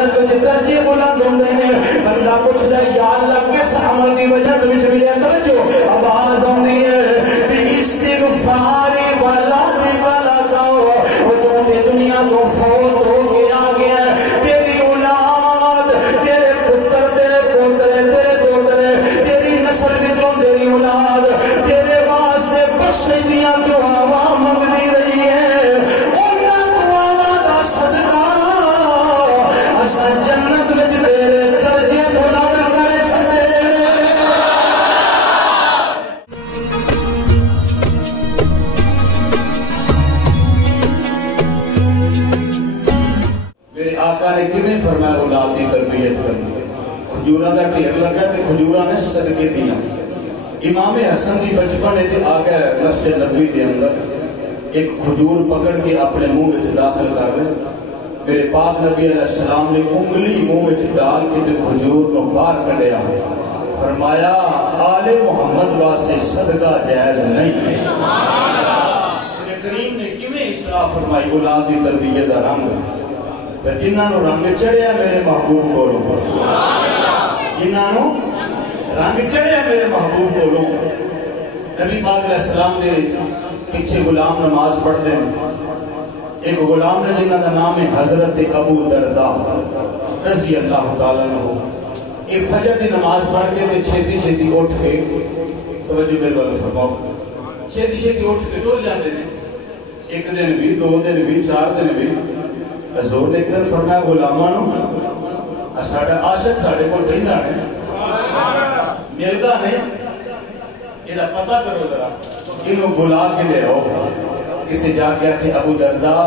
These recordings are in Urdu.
جنت وچ درجے بلند ہوندے نے بندہ پوچھدا یا اللہ کس عمل دی وجہ تے وچ ملیا توجہ آواز آندی ہے باستغفار والا دی والا گاؤ او تو دنیا تو فوت ہو گیا گیا تیری اولاد تیرے پتر تیرے پوترے تیرے دوترے تیری نسل وچوں تیری اولاد تیرے واسطے بخشش دیاں دعاواں منگدی رہی ہے انہاں دعاواں دا صدقہ اساں جنت وچ تیرے درجے بلند کر چھڈے میرے آقا نے کیویں فرمایا اولاد کی تربیت کرنی کھجوراں دا ڈھیر لگا تے کھجوراں نے صدقے دیاں امام حسن دی بچپن تے آ گئے مسجد نبوی دے اندر ایک کھجور پکڑ کے اپنے منہ وچ داخل کر رہے میرے پاک نبی علیہ السلام نے انگلی منہ وچ ڈال کے تے کھجور کو باہر کڈیا فرمایا آل محمد واسطے صدقہ جائز نہیں سبحان اللہ میرے کریم نے کیویں اصلاح فرمائی اولاد دی تربیت دا رنگ پھر جنہاں نو رنگ چڑھیا میرے محبوب کولوں جنہاں نو رنگ چڑھیا میرے محبوب کولوں نبی پاک علیہ السلام دے پیچھے غلام نماز پڑھتے ہیں ایک غلام نے جنہاں دا نام ہے حضرت ابو درداء رضی اللہ تعالیٰ عنہ یہ فجر دی نماز پڑھ کے چھتی چھتی اٹھ کے توجہ میرے والے فرماؤ چھتی چھتی اٹھ کے ٹول جاتے ہیں ایک دن بھی دو دن بھی چار دن بھی حضور نے ایک دن فرمایا غلاماں نو ساڈا عاشق ساڈے کول رہندا ہے ملدا نہیں یہ پتہ کرو ذرا انہوں بلا کے لے آؤ کسی جا کے کہ ابو درداء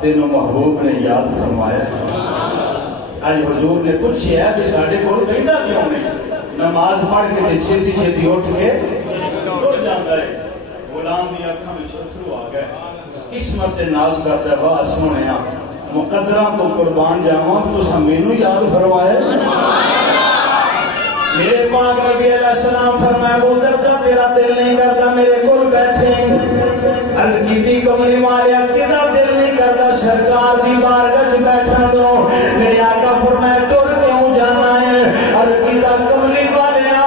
تینوں محبوب نے یاد فرمایا آج حضور نے پوچھیا ہے کہ ساڈے کول رہندا کیوں نہیں نماز پڑھ کے چھتی چھتی اٹھ کے ٹر جاندا ہے غلام دی اکھاں وچ اتھرو آ گئے قسمت دے ناز کردا واہ سونیا مقدراں تو قربان جاواں تساں مینوں یاد فرمایا میرے پاک نبی علیہ السلام فرمایا وہ دردہ تیرا دل نہیں کرتا میرے کول بیٹھے عرض کی کملی ماریا کدا دل نہیں کرتا سرکار دی بارگاہ وچ بیٹھن دو میرے آقا فرمایا ٹر کیوں جانا ہے عرض کی کملی ماریا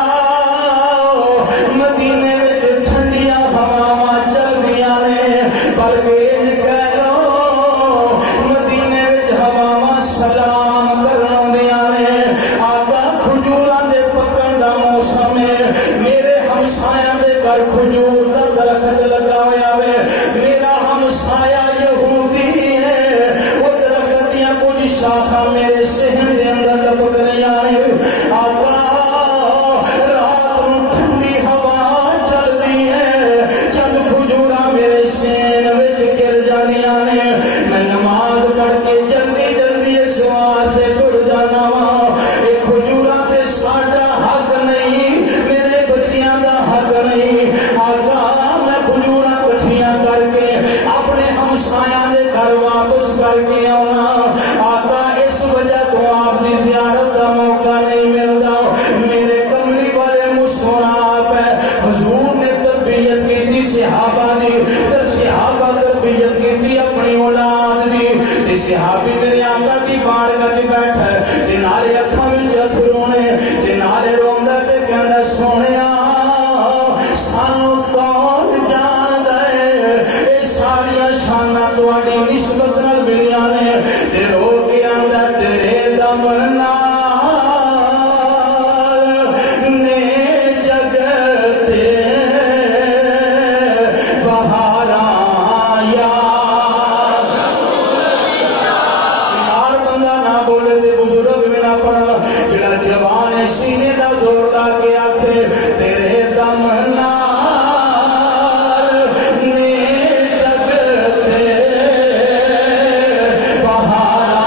مدینے وچ ٹھنڈیاں ہواواں چلدیاں نے بلکہ کہہ لو مدینے وچ ہواواں سلام کرندیاں نے آقا کھجوراں دے پکن دا موسم ہے میرے ہمسایاں دے گھر کھجور دا درخت لگا ہویا ہے میرا ہمسایہ یہودی ہے وہ درخت دیاں کچھ شاخاں میرے صحن دے اندر لپک رہی ہیں آقا رات نوں ٹھنڈی ہوا چلدی ہے جب کھجوراں میرے سین وچ گر جاندیاں نے میں نماز پڑھ کے جلدی جلدی اس واسطے ٹر جانا وا اے کھجوراں تے ساڈا حق نہیں میرے بچیاں دا حق نہیں آقا میں کھجوراں کٹھیاں کر کے اپنے ہمسایاں دے گھر واپس کر کے آنا آقا اس وجہ تو آپ دی زیارت دا موقع نہیں ملتا میرے کملی والے مسکرا پہ حضور نے تربیت کی تھی صحابہ دی صحابہ تربیت کی تھی اپنی اولاد دی صحابی میرے آقا دی بارگاہ وچ بیٹھا تے نالے اکھاں وچ اتھرو نے تے نالے روندا تے کہندا سونیا سانو کون جاندا ہے اے ساریاں شاناں تواڈی نسبت نال ملیاں نے تے رو کے آندا تیرے دم نال نے جگ تے بہاراں یاد بیمار بندہ نہ بولے تے بزرگ بھی نہ پڑھنا جڑا جوان ہے سینے دا زور لا کے آکھے تیرے دم نال نے جگ تے بہاراں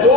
2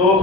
2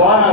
12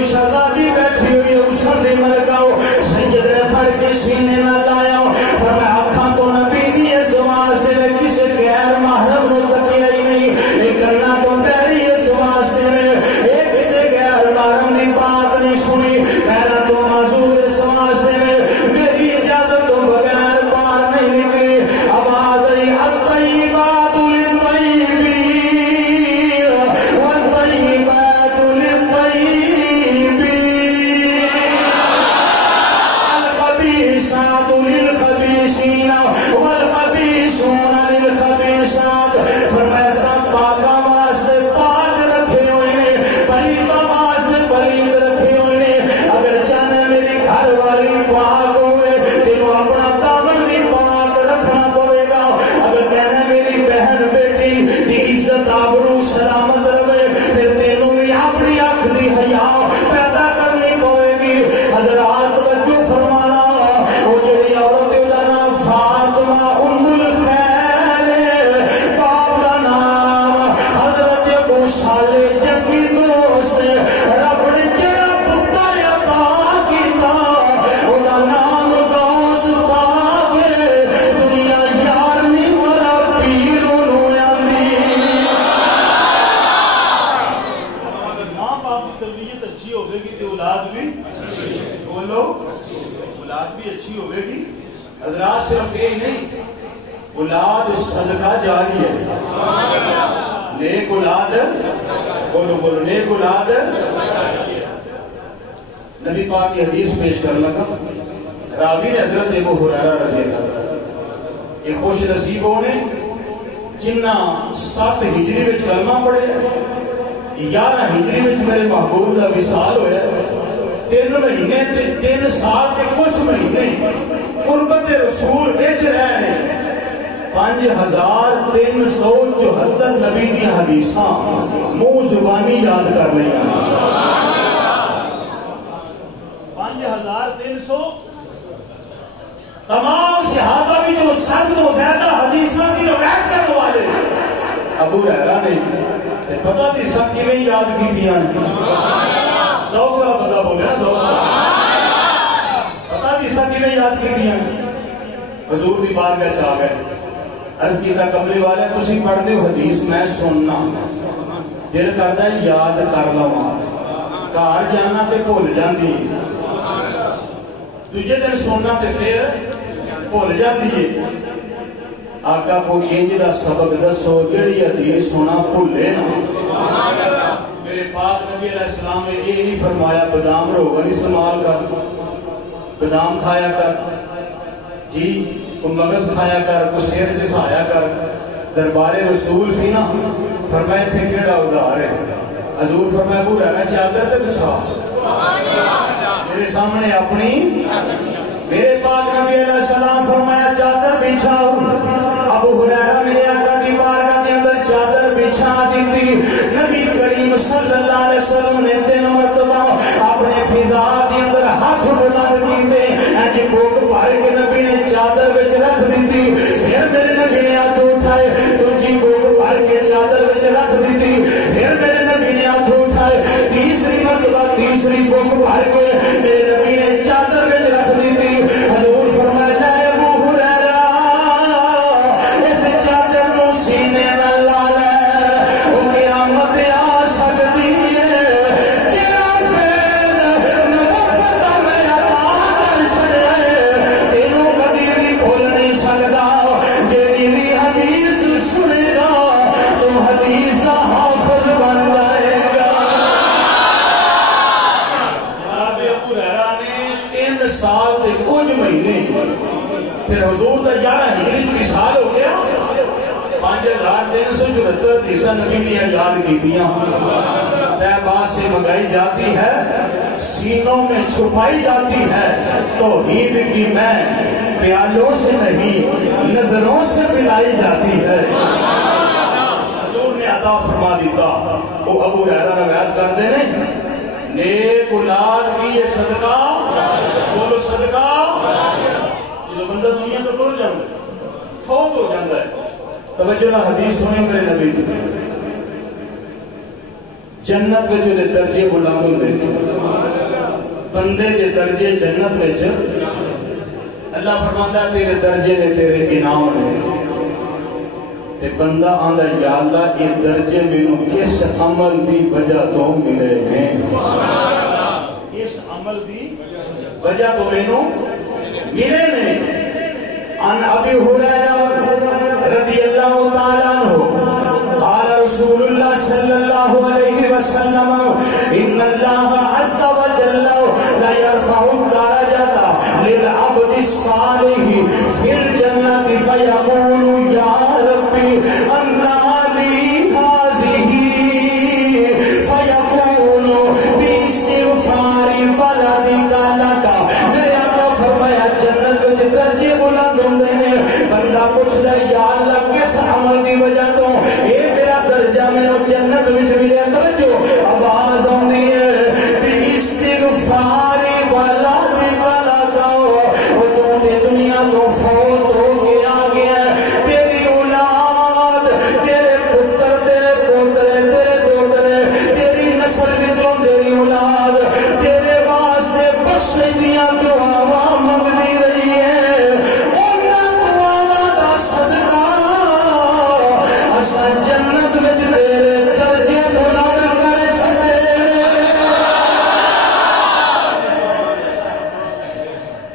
کوئی شہزادی بیٹھی ہوئی ہے حسن دی ملکہ سید نے پھڑ کے سینے نہ لایا فرمایا آنکھاں تو نبی دی اس واسطے میں کسی غیر محرم نو تکیا ہی نہیں ایک کرنا تو تیری اس واسطے میں ایک کسی غیر محرم دی بات نہیں سنی میرا تو معذور اس واسطے میں میری اجازت تو بغیر باہر نہیں نکلی آواز آئی الطیبات للطیبین والطیبات للطیبین الخبیثات للخبیثین والخبیثون للخبیثات فرمایا سب پاکاں واسطے پاک رکھے ہوئے نے پلیتاں واسطے پلیت رکھے ہوئے نے اگر چاہنے میری گھر والی پاک ہوئے تینوں اپنا دامن بھی پاک رکھنا پڑے گا اگر کہنا میری بہن بیٹی دی عزت آبرو سلامت رہے پھر تینوں بھی اپنی آنکھ دی حیا پیدا کرنی پڑے گی حضرات توجہ فرمانا وہ جڑی عورت دا نام فاطمہ ام الخیر باپ دا نام حضرت ابو صالح جنگی دوست رب نے جڑا پتر عطا کیتا او دا نام غوث پاک دنیا یارنی والا پیر نو آندی اگر ماں باپ کی تربیت اچھی ہوگی گی تو اولاد بھی بولو اولاد بھی اچھی ہوگی گی حضرات صرف یہی نہیں اولاد صدقہ جاری ہے نیک اولاد بولو بولو نیک اولاد نبی پاک کی حدیث پیش کر لگا راوی نے حضرت ابو ہریرہ رضی اللہ عنہ یہ خوش نصیب ہونے جنہ 7 ہجری وچ کلمہ پڑھے 11 ہجری وچ میرے محبوب دا وصال ہویا 3 مہینے 3 سال کے کچھ مہینے قربت رسول وچ رہے 5374 نبی دی حدیثاں منہ زبانی یاد کر لیا 5300 تمام صحابہ بھی جو 7 تو زیادہ حدیثاں کی روایت کرنے والے ابو ہریرہ نے پتہ نہیں سب کی میں یاد کی دیا سوک کا پتہ بولے نا دوست پتہ نہیں سب کی میں یاد کی دیا حضور دی بارگاہ چاہ گئے عرض کیتا کمرے والے تسی پڑھ دے حدیث میں سننا دل کرتا ہے یاد کر لواں گھر جانا تے بھول جاندی دوجے دن سننا تے پھر بھول جاندی ہے آقا کو انج دا سبق دسو جڑی حدیث سنا بھولے نا میرے پاک نبی علیہ السلام نے یہ نہیں فرمایا بادام روغن استعمال کر بادام کھایا کر جی کو مغز کھایا کر کو صحت جسایا کر دربار رسول سی نا فرمائے تھے کیڑا ادھار ہے حضور فرمائے ابو ہریرہ چادر تے بچھا میرے سامنے اپنی میرے پاک نبی علیہ السلام فرمایا چادر بچھاؤ ابو ہریرہ میرے آقا دی بارگاہ کے اندر چادر بچھا دیتی نبی کریم صلی اللہ علیہ وسلم نے 3 مرتبہ اپنے فضا کے اندر ہاتھ بلند کیتے اینجی بھوک بھر کے نبی نے چادر وچ رکھ دیتی پھر میرے نبی نے ہاتھ اٹھائے دوجی بھوک بھر کے چادر وچ رکھ دیتی پھر میرے نبی نے ہاتھ اٹھائے تیسری مرتبہ تیسری بھوک بھر کے میرے نبی نے چادر وچ رکھ دیتی حضور فرمایا اے ابو ہریرہ اس چادر نو سینے نال لا لے او قیامت آ سکتی ہے جڑا پھر نبوت دا میں عطا کر چھڑے تینوں کبھی بھی بھول نہیں سکدا جیڑی بھی حدیث سنے گا تو حدیث حافظ بن جائے گا جناب ابو ہریرہ نے 3 سال تے کچھ مہینے پھر حضور دا 11 ہجری کی سال ہو گیا 5374 حدیثاں نبی دیا یاد کیتیاں طیبات سے منگائی جاتی ہے سینوں میں چھپائی جاتی ہے توحید کی میں پیالوں سے نہیں نظروں سے پلائی جاتی ہے حضور نے عطا فرما دیتا وہ ابو ہریرہ روایت کرتے ہیں نیک اولاد کی یہ صدقہ بولو صدقہ جو بندہ دنیا تو ٹر جاتا ہے فوت ہو جاتا ہے توجہ نہ حدیث سنیں میرے نبی کی جنت وچ دے درجے بلند ہوندے بندے دے درجے جنت وچ اللہ فرماندا تیرے درجے نے تیرے انعام نے تے بندہ آندا یا اللہ یہ درجے مینوں کس عمل دی وجہ تو ملے ہیں اس عمل دی وجہ تو مینوں ملے نے عن ابی ہریرہ رضی اللہ تعالی عنہ قال رسول اللہ صلی اللہ علیہ وسلم ان اللہ عز وجل لا يرفع الدرجات للعبد الصالح في الجنة فيقول يا ربي أنى لي هذه فيقول باستغفار ولدك لك میرے آقا فرمایا جنت وچ درجے بلند ہوندے نے بندہ پوچھدا یا اللہ کس عمل دی وجہ تو اے میرا درجہ مینوں جنت وچ ملیا توجہ آواز آندی ہے باستغفار ولدک لک او تو دنیا تو فوت ہو گیا گیا تیری اولاد تیرے پتر تیرے پوترے تیرے دوترے تیری نسل وچوں تیری اولاد تیرے واسطے بخشش دیاں دعاواں منگدی رہی ہے انہاں دعاواں دا صدقہ اساں جنت وچ تیرے درجے بلند کر چھڈے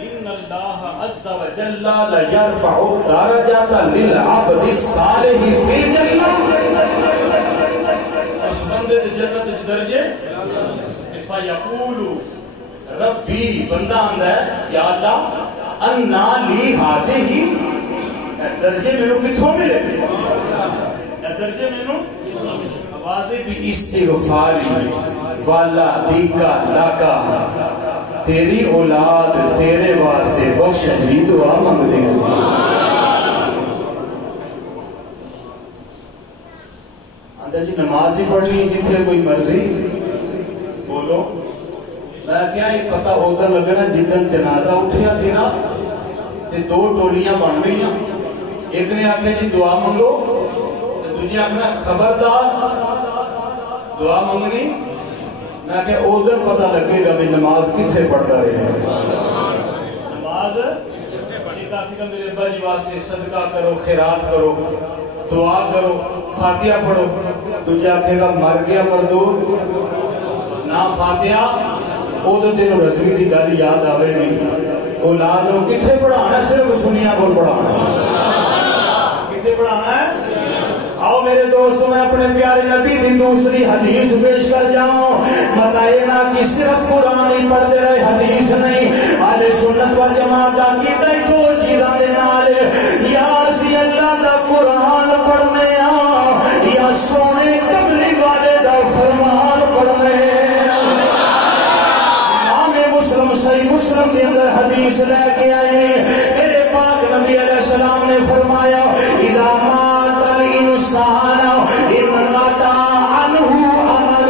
ان اللہ عز وجل لا يرفع الدرجات للعبد الصالح في الجنة اس بندے دے جنت وچ درجے فیقول ربی بندہ آندا ہے یا اللہ انا لی ہذہ درجے مینوں کتھوں ملے درجے مینوں آواز بھی استغفاری والا دیکا لاکا تیری اولاد تیرے واسطے بخشش دی دعا منگدی آندا جی نماز ہی پڑھنی جتھے کوئی مرضی بولو میں کیا ایک پتہ ہوتا لگنا جدن جنازہ اٹھیا تیرا تے دو ٹولیاں بن گئیاں ایک نے آکھے جی دعا منگو تے دوجی آکھنا خبردار دعا منگنی میں کہ ادھر پتہ لگے گا بھی نماز کتنے پڑھتا رہے نماز ایک آخری کا میرے ابا جی واسطے صدقہ کرو خیرات کرو دعا کرو فاتحہ پڑھو دوجا آخے گا مر گیا مردود نہ فاتحہ ادھر تینوں رضوی دی گل یاد آوے نہیں اولادوں کتنے پڑھانا ہے صرف سنیا کو پڑھانا کتنے پڑھانا ہے آؤ میرے دوستوں میں اپنے پیارے نبی دی دوسری حدیث پیش کر جاؤں بتائیے نا کہ صرف قرآن ہی پڑھتے رہے حدیث نہیں اہل سنت و جماعت دا کیتا ہی دو چیزاں دے نال یا اسی اللہ دا قرآن پڑھنے یا سونے قبلی والے دا فرمان پڑھنے مسلم صحیح مسلم کے اندر حدیث لے کے آئے میرے پاک نبی علیہ السلام نے فرمایا اذا مات الانسان انقطع عنہ عملہ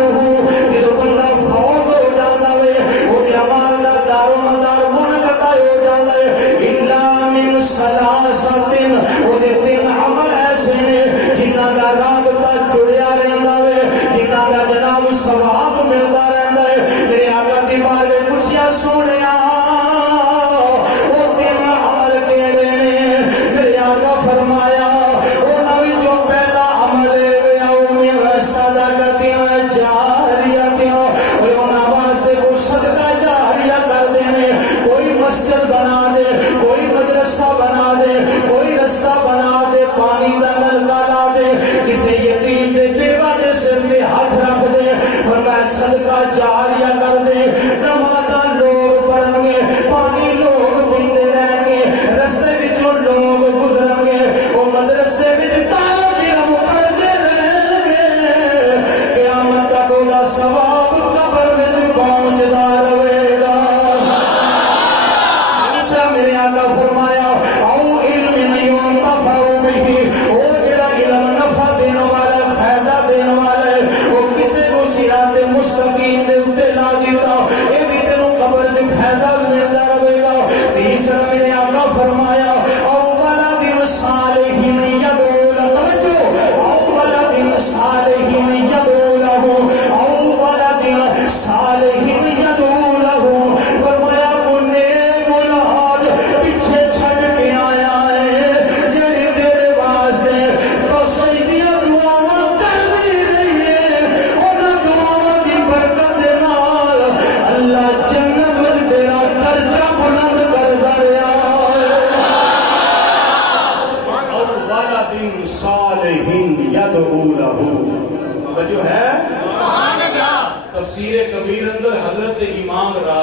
جب بندہ فوت ہو جاتا ہے وہ اعمال کا دار و مدار منقطع ہو جاتا ہے الا من ثلاثۃ وہ تین عمل ایسے ہیں جنہاں کا رابطہ جڑیا رہتا ہے جنہاں کا جناب ثواب ملتا رہتا ہے میرے آقا دی بار میں پوچھیا سونیا وہ تین عمل کیڑے نے میرے آقا فرمایا انہاں وچوں پہلا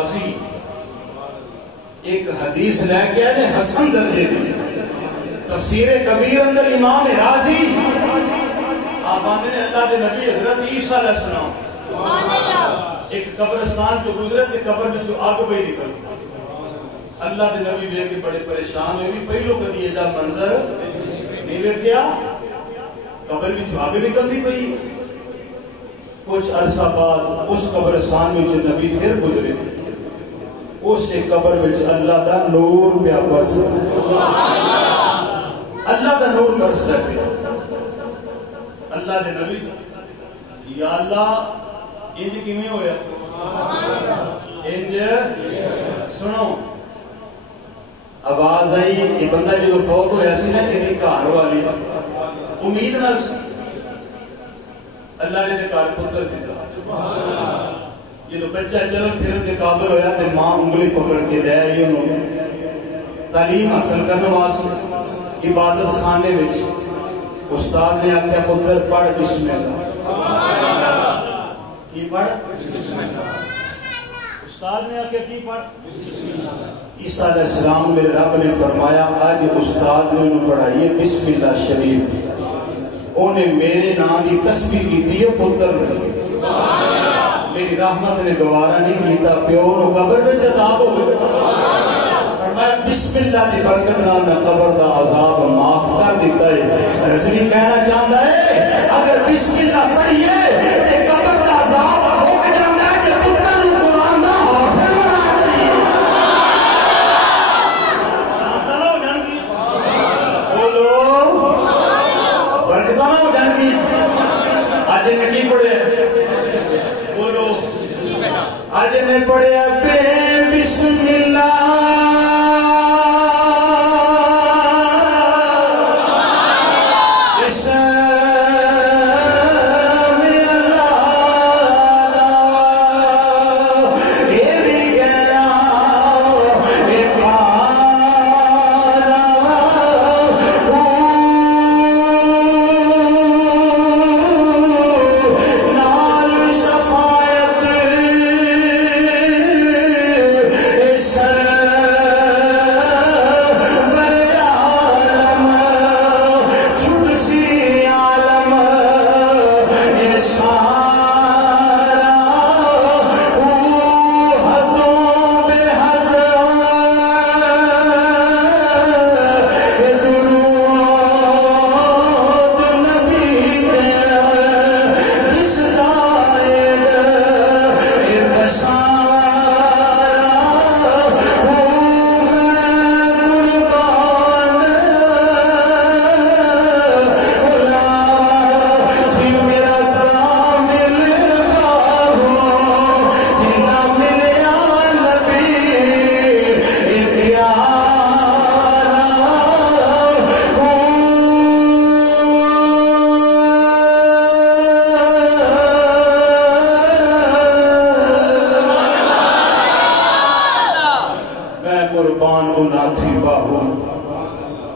راضی ایک حدیث لے کے آئے حسن درجے تفسیر کبیر اندر امام راضی آپ آنے نے اللہ دے نبی حضرت عیسیٰ علیہ السلام ایک قبرستان جو گزرے تھے قبر میں جو آگ پہ نکل اللہ دے نبی بھی کہ بڑے پریشان ہوئی پہلو کدی ایڈا منظر نہیں ویکھیا قبر میں جو آگ نکل دی پئی کچھ عرصہ بعد اس قبرستان میں جو نبی پھر گزرے اس سے قبر میں اللہ دا نور پیا برس اللہ دا نور برس پیا اللہ دے نبی یا اللہ انج کیویں ہویا انج سنو آواز آئی یہ بندہ جو فوت ہویا سی نا کہ گھر والی امید نہ اللہ نے گھر پتر دیتا جب بچہ چلن پھرن کے قابل ہویا تو ماں انگلی پکڑ کے لے آئی انہوں تعلیم حاصل کرنے واسطے عبادت خانے وچ استاد نے آکھیا پتر پڑھ بسم اللہ کی پڑھ استاد نے آکھیا کی پڑھ عیسیٰ علیہ السلام میرے رب نے فرمایا آج استاد نے انہوں پڑھائیے بسم اللہ شریف انہیں میرے نام دی تسبیح کی دیئے پتر رہی میری رحمت نے گوارا نہیں کیتا پیو نو قبر میں عذاب ہو گئے فرمایا بسم اللہ دی برکت نال میں قبر دا عذاب معاف کر دیتا ہے رسول کہنا چاہتا ہے اگر بسم اللہ پڑھیے تے قبر دا عذاب ہو کے جانا ہے کہ پتر نو قرآن دا حافظ بنا دئیے بولو برکتاں ہو جان گی آج نے کی پڑھے بولو آج نے پڑھے بسم اللہ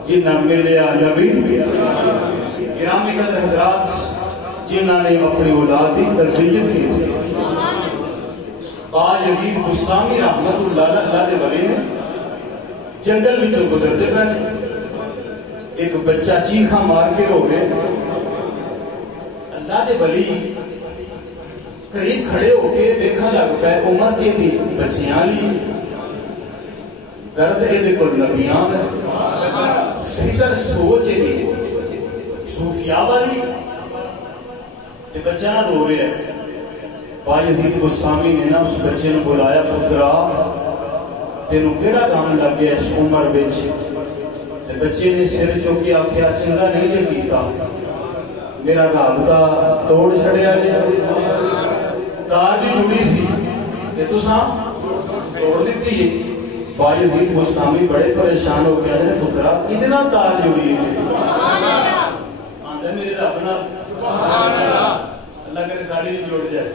جنہ ملیا نبی گرامی قدر حضرات جنہ نے اپنی اولادی تربیت کی تھی آج یزید بستامی رحمت اللہ دے ولی نے جنگل میں جو گزرتے پہنے ایک بچہ چیخا مار کے رو گئے اللہ دے ولی قریب کھڑے ہو کے دیکھا لگ پائے عمر کے دی بچیاں لی درد ایدے کو نبیان ہے فکر سوچ دی صوفیاء والی تے بچہ نہ دو رہے ہیں بایزید بستامی نے نا اس بچے نے بلایا پترا تینوں کیڑا کام لگ گیا اس عمر بچ تے بچے نے سر چوکی آکھیا چنگا نہیں جے کیتا میرا رابطہ توڑ چھڑیا لیا تار بھی جڑی سی کہ تو ساں توڑ دیتی ہے بایزید بستامی بڑے پریشان ہو گیا نے پترا اتنا تار جڑی ہے آندھے میرے رب نہ اللہ کرے ساڑی بھی جوڑ جائے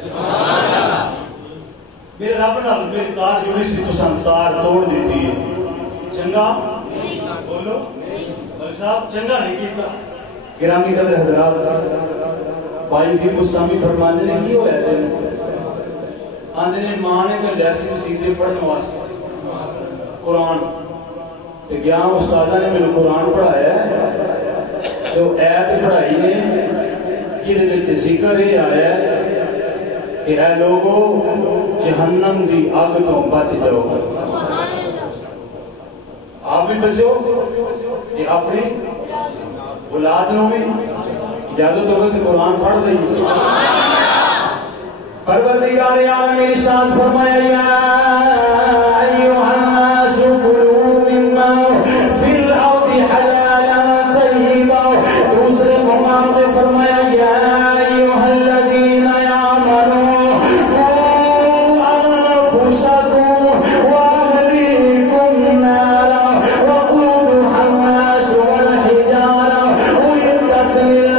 میرے رب نہ میری تار جڑی سی تو ساں تار توڑ دیتی ہے چنگا بولو بھائی صاحب چنگا نہیں کیتا گرامی قدر حضرات بایزید بستامی فرمانے نے کی ہویا تھے آندے نے ماں نے کہ لیسی مسیدے پڑھنے واسطے قرآن تے گیا استادہ نے میرے قرآن پڑھایا ہے تو ایت پڑھائی نے جہدے وچ ذکر یہ آیا ہے کہ اے لوگو جہنم دی آگ تو بچ جاؤ آپ بھی بچو کہ اپنی اولاد نو بھی اجازت ہوگا کہ قرآن پڑھ دیں پروردگار عالم ارشاد فرمایا یا ایھا الناس کلوا مما فی الارض حلالا طیبا دوسرے مقام پہ فرمایا یا ایھا الذین آمنوا قوا انفسکم واہلیکم نارا وقودها الناس والحجارہ اعدت للکافرین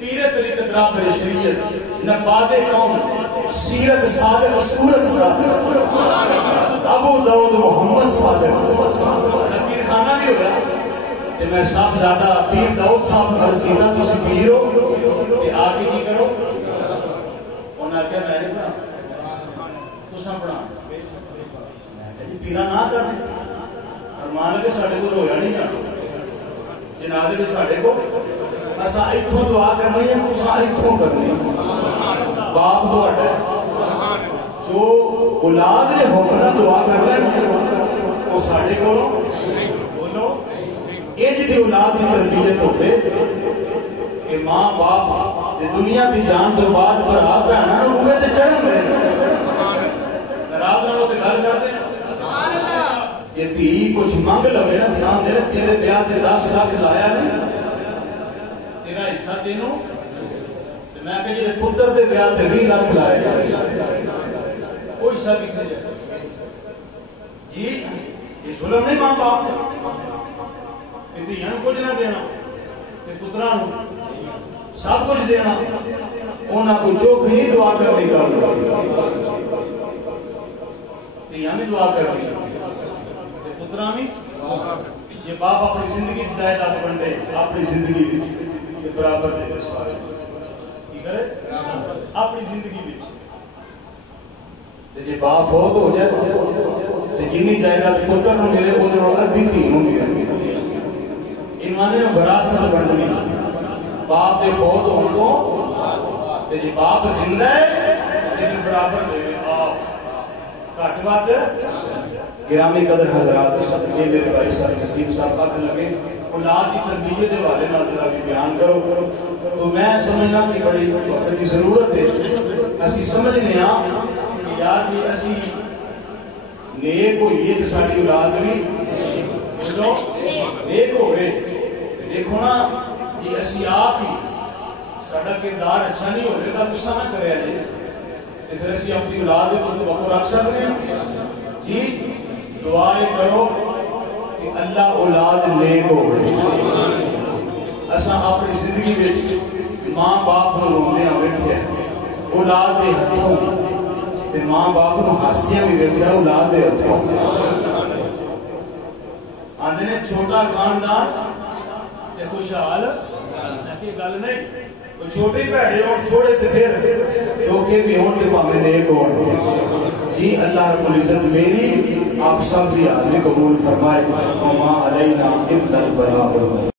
پیرے طریقت رابر شریعت نبازِ کون سیرت صادق صورت صادق ابو داؤد محمد صادق پیر خانہ بھی ہویا کہ میں صاحب زیادہ پیر داؤد صاحب فرض کیتا تسی پیر ہو کہ آگے کی کرو انہاں کیا میں نے پڑھا تساں پڑھا میں کہا جی پیرا نہ کر دی ارمان لگے ساڑھے کو رویا نہیں جانا جنازے بھی ساڑھے کو ایسا اتھوں دعا کرنی ہے تساں اتھوں کرنی ہے باپ تو اٹھا ہے جو اولاد نے ہونا دعا کر رہے ہیں وہ ساڑھے کو بولو یہ جی اولاد کی تربیت ہوتے کہ ماں باپ دنیا کی جان تو بعد پر آپ بہنا روحے تے چڑھن دے ناراض نہ ہو تے گل کر دیں یہ تھی کچھ منگ لوے نا دھیان دے تیرے بیاہ تے 10 لاکھ لایا نہیں تیرا حصہ تینوں میں کہ جی پتر دے بیاہ تے 20 لاکھ لایا کوئی حصہ کسے جائے جی یہ ظلم نہیں ماں باپ کہ دھیاں کچھ نہ دینا کہ پتراں سب کچھ دینا انہاں کو چوکھ نہیں دعا کرنی کر دھیاں بھی دعا کرنی پتراں بھی یہ باپ اپنی زندگی کی جائیداد بنتے اپنی زندگی کے برابر دے سارے کی کرے اپنی زندگی وچ جی باپ فوت ہو جائے تے جنی جائیداد پتر نوں ملے اودے نال ادھی دھی نوں ملے ایمان نے وراثت بننی باپ دے فوت ہون تو تے جی باپ زندہ ہے لیکن برابر دے آپ گھٹ ود گرامی قدر حضرات یہ میرے بھائی صاحب نسیم صاحب حق لگے اولاد کی تربیت کے حوالے نال ذرا بھی بیان کرو تو میں سمجھنا کہ بڑی وقت کی ضرورت ہے اسی سمجھنے ہاں کہ یار یہ اسی نیک ہوئیے تو ساری اولاد بھی بولو نیک ہو گئے دیکھو نا کہ اسی آپ ہی ساڑھا کردار اچھا نہیں ہو رہے گا غصہ نہ کرے جی پھر اسی اپنی اولاد کو توقع رکھ سکتے ہیں جی دعائیں کرو کہ اللہ اولاد نیک ہو گئے اساں اپنی زندگی وچ ماں باپ نوں روندے ویکھیا اولاد دے ہتھوں تے ماں باپ نوں ہسدیاں وی ویکھیا اولاد دے ہتھوں آندے نے چھوٹا خاندان تے خوشحال ایسی گل نہیں چھوٹے بھڑے ہون تھوڑے تے پھر چوکے بھی ہون تے بھاویں نیک ہون جی اللہ رب العزت میری آپ سب کی حاضری قبول فرمائے وما علینا الا البلاغ